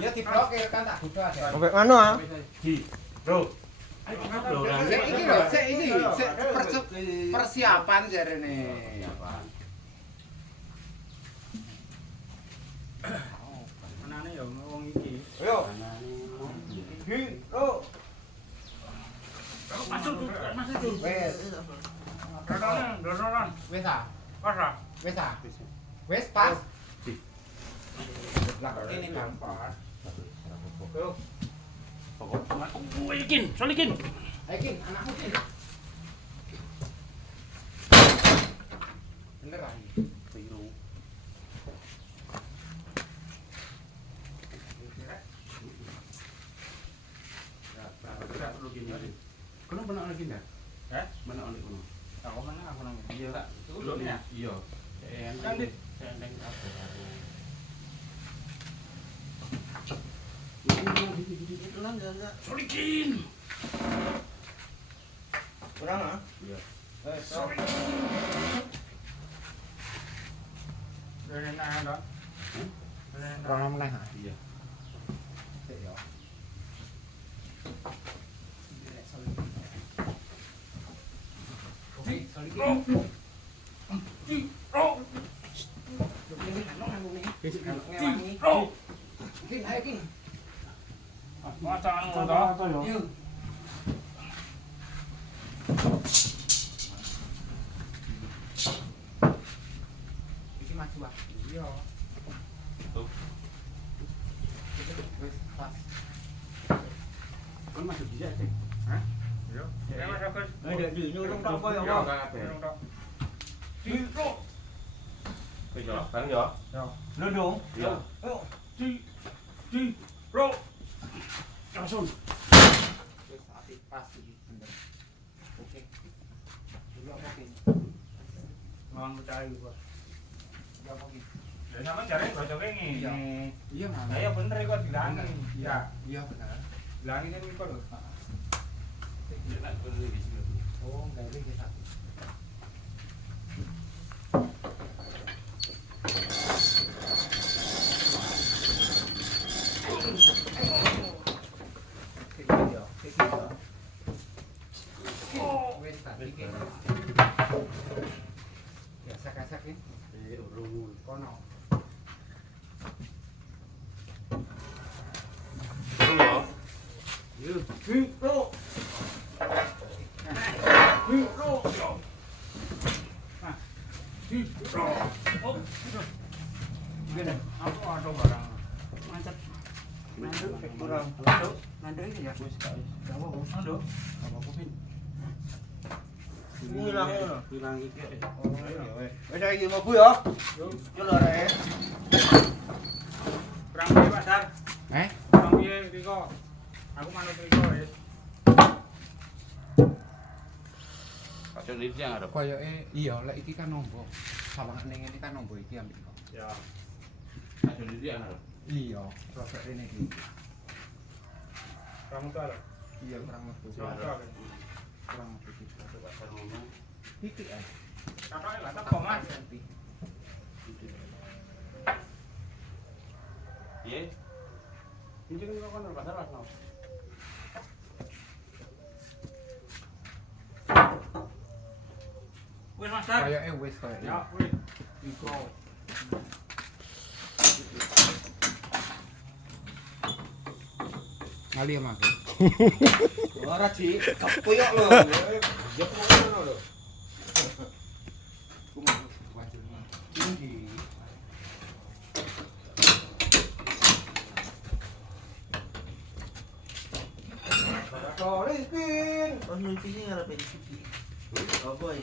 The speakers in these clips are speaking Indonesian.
Dia diblok kan tak buka aja. Sampai mana ah? Bro. Iki lho, iki persiapan jarene. Anane ya wong iki. Ayo. Hi, ro. Masuk. Wes. Donoran. Wes ah. Pas ah. Wes ah. Wes pas. Lah ini gampang. Yo. Ikin, solikin. Ayo Kin, anakmu Kin. Bener ah. Biru. Ya, perlu gini. Kono benak lagi ndak? Benak oleh kono. Aku mana aku nang. Iya tak. Dulu ya. Iya. Kan dit. Enteng apa baru. Solikin. Kurang ah? Iya. Sorry. Rene ada. Kurang meneh ah. Iya. Sik yo. Oke, sorry Kin. Kin, ayo Kin. Macam apa yo? Yuk. Iki maju ah. Iya. Tuh. Wes pas. Kon masuk bisa sih. Hah? Yo. Ya masuk ke. Ada di nyurung tak apa ya, Yo, Pak? kan apa? Diro. Yo, bareng yo. Lu dong. Iya. Ayo. Bro. Langsung. Wes apik pas iki bener. Oke. Dulu apa Kin? Mang percaya gua. Ya apa Kin? Ya sama jare bocoke ngene. Iya, Mas. Ya bener kok dilangi. Ya, Iya benar. dilangi kan iku lho. Ya nak bener di sini. Oh, enggak ada kita. Wes tadi Kin. Biasa-biasa Kin. Urung. Kono. Urung yo. Yo. Diro. Diro. Oh. Gini. Aku ada barang. Mantap. Manduk kurang. Manduk ini ya. Wis gak wis. Gak apa-apa. Manduk. Apa-apa pin. Hilang ya. Hilang iki. Oh, iya wes. Wes iki mlebu ya. Yo. Yo lho rek. Kurang piye Pasar? Kurang piye Riko? Aku manut Riko wis. Pasal iki yang arep. Koyoke iya lek iki kan nombok. Sawangane ngene kan nombok iki ambek kok. Ya. Pasal iki yang arep. Iya, rosok rene iki. Kamu tuh ada? Iya, kurang metu. Kurang ada. Kurang metu. Masuk pasar ngomong. Titik ae. Kakak lah tak Mas. Iya. Ini kan kok pasar Mas. Wes Mas. Koyoke wis koyoke. Ya, wes. Iko. Ngali ya, Mas. Ora Ci, koyok lho. Ya ngono lho. Wajibnya tinggi. Sorry, Pin. Oh, nyucinya ngarep dicuci. Oh, boy.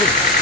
ผม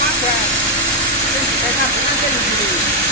น้ำขวดเป็นแต่ถ้าผมไม่ได้ดี